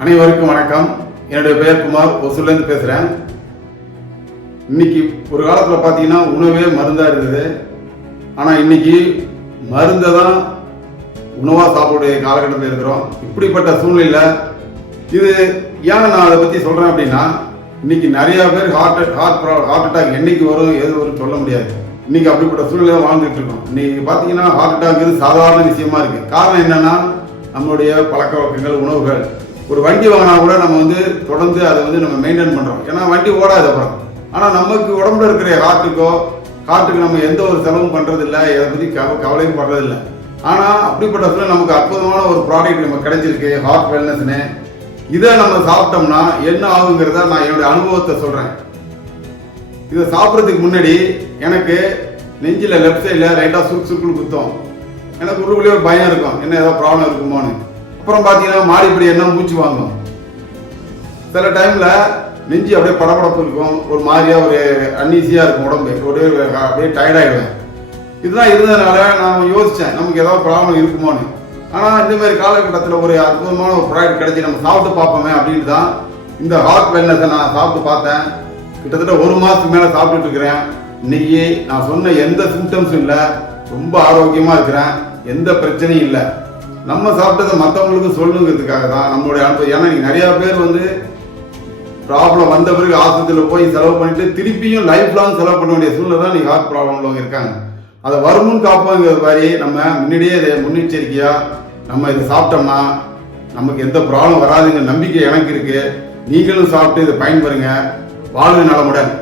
அனைவருக்கும் வணக்கம். என்னுடைய பெயர் குமார், ஒசூர்லேருந்து பேசுகிறேன். இன்னைக்கு ஒரு காலத்தில் பார்த்தீங்கன்னா உணவே மருந்தாக இருந்தது. ஆனால் இன்னைக்கு மருந்தை தான் உணவாக சாப்பிடக்கூடிய காலகட்டத்தில் இருக்கிறோம். இப்படிப்பட்ட சூழ்நிலையில் இது ஏன் நான் அதை பற்றி சொல்கிறேன் அப்படின்னா, இன்னைக்கு நிறையா பேர் ஹார்ட் அட்டாக் என்னைக்கு வரும் எது வரும் சொல்ல முடியாது. இன்னைக்கு அப்படிப்பட்ட சூழ்நிலை வாழ்ந்துட்டு இருக்கோம். இன்னைக்கு பார்த்தீங்கன்னா ஹார்ட் அட்டாக் இது சாதாரண விஷயமா இருக்கு. காரணம் என்னன்னா, நம்மளுடைய பழக்க வழக்கங்கள், உணவுகள். ஒரு வண்டி வாங்கினா கூட நம்ம தொடர்ந்து அதை நம்ம மெயின்டைன் பண்ணுறோம். ஏன்னா வண்டி ஓடாது அப்புறம். ஆனால் நமக்கு உடம்புல இருக்கிற ஹார்ட்டுக்கு நம்ம எந்த ஒரு செலவும் பண்ணுறதில்லை, இதை பற்றி கவலையும் படுறதில்லை. ஆனால் அப்படிப்பட்ட சூழ்நிலை நமக்கு அற்புதமான ஒரு ப்ராடக்ட் நமக்கு கிடைச்சிருக்கு, ஹார்ட் வெல்னஸ்னு. இதை நம்ம சாப்பிட்டோம்னா என்ன ஆகுங்கிறத நான் என்னுடைய அனுபவத்தை சொல்கிறேன். இதை சாப்பிட்றதுக்கு முன்னாடி எனக்கு நெஞ்சில் லெஃப்ட் சைடில் ரைட்டாக சுருக்குன்னு குத்தம். எனக்கு உள்ளுக்குள்ளே ஒரு பயம் இருக்கும், என்ன ஏதோ ப்ராப்ளம் இருக்குமோன்னு. அப்புறம் பார்த்தீங்கன்னா மாடிப்படி என்ன மூச்சு வாங்கும். சில டைமில் நெஞ்சு அப்படியே படபடப்பு இருக்கும், ஒரு மாதிரியாக ஒரு அன்னீசியாக இருக்கும் உடம்பு, அப்படியே டயர்டாகிடுவேன். இதெல்லாம் இருந்ததுனால நான் யோசித்தேன், நமக்கு ஏதாவது ப்ராப்ளம் இருக்குமோன்னு. ஆனால் இந்தமாரி காலகட்டத்தில் ஒரு அற்புதமான ஒரு ப்ராடக்ட் கிடைச்சி நம்ம சாப்பிட்டு பார்ப்போமே அப்படின்ட்டு தான் இந்த ஹார்ட் வெல்னஸை நான் சாப்பிட்டு பார்த்தேன். கிட்டத்தட்ட ஒரு மாதத்துக்கு மேலே சாப்பிட்டுட்டு இருக்கிறேன். இன்னைக்கு நான் சொன்ன எந்த சிம்டம்ஸும் இல்லை, ரொம்ப ஆரோக்கியமாக இருக்கிறேன், எந்த பிரச்சனையும் இல்லை. நம்ம சாப்பிட்டதை மற்றவங்களுக்கு சொல்லணுங்கிறதுக்காக தான் நம்மளுடைய அனுபவம். ஏன்னா நீங்கள் நிறையா பேர் ப்ராப்ளம் வந்த பிறகு ஆஸ்பத்திரியில் போய் செலவு பண்ணிட்டு திருப்பியும் லைஃப் லாங் செலவு பண்ண வேண்டிய சூழ்நிலை தான் நீங்கள் ஹார்ட் ப்ராப்ளம் உள்ளவங்க இருக்காங்க. அதை வருமுன் காப்போங்கிற மாதிரி நம்ம முன்னாடியே இதை முன்னெச்சரிக்கையாக நம்ம இதை சாப்பிட்டோம்னா நமக்கு எந்த ப்ராப்ளம் வராதுங்கிற நம்பிக்கை எனக்கு இருக்குது. நீங்களும் சாப்பிட்டு இதை பயன்பெறுங்க. வாழ்க நலமுடன்.